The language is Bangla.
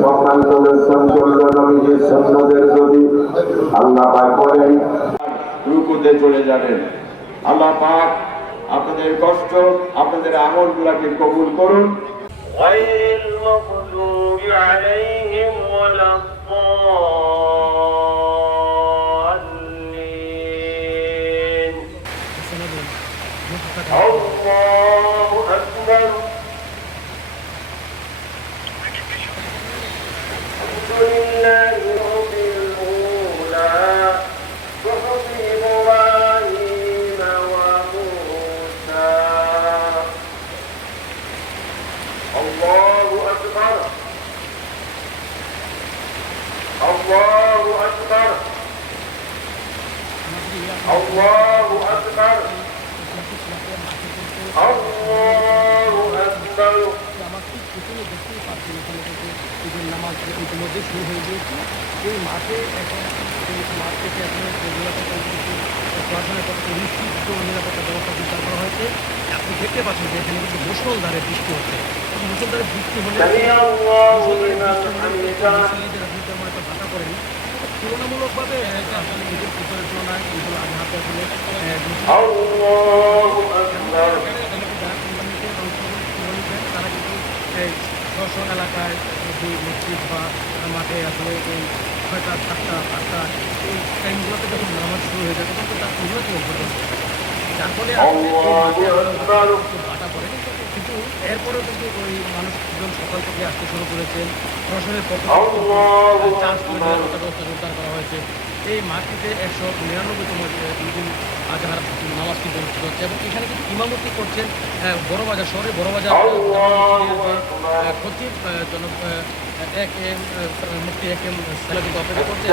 সম্মানিত নবীজির সুন্নতের প্রতি আল্লাহ পাক বলেন রুকুতে চলে যাবেন। আল্লাহ পাক আপনাদের কষ্ট, আপনাদের আমলগুলোকে কবুল করুন। غير المغضوب عليهم ولا الضالين. الله أكبر. الحمد لله رب الأولى صحف إبراهيم وموسى. الله أكبر. الله أكبر. الله أكبر. الله أكبر. নামাজ ইতিমধ্যে শুরু হয়ে গিয়েছে। এই মাঠে এখন এই মাঠ থেকে এখন প্রশাসনের পক্ষ থেকে নিশ্চিত নিরাপত্তা ব্যবস্থা বিচার করা হয়েছে। আপনি দেখতে পাচ্ছেন যে এখানে কিন্তু মুষলধারে বৃষ্টি হচ্ছে। মুষলধারে বৃষ্টি হলে ভাটা করেনি তুলনামূলকভাবে আসলে ঈদের ফিতরের তুলনায় ঈদুল আজহাতে আসলে তারা কিন্তু স্ব এলাকায় যে মসজিদ বা মাঠে আসলে এই 6টা 7টা 8টা এই টাইমগুলোতে যখন নামাজ শুরু হয়ে যায় তখন তো তার উন্নতি অর্জন যার ফলে ভাটা পড়ে। কিন্তু এরপরেও কিন্তু ওই মানুষজন সকাল থেকে আসতে শুরু করেছেন। প্রশাসনের পক্ষ থেকে চার্জ করে নিরাপত্তা ব্যবস্থা জোরদার করা হয়েছে। এই মাঠটিতে 199তম ঈদুল আজহার নামাজ কিন্তু অনুষ্ঠিত হচ্ছে এবং এখানে কিন্তু ইমামতি করছেন বড়বাজার শহরে বড়বাজার খতিব জনক এক এম মুফতি এক এম সাহেব কিন্তু অপেক্ষা করছেন।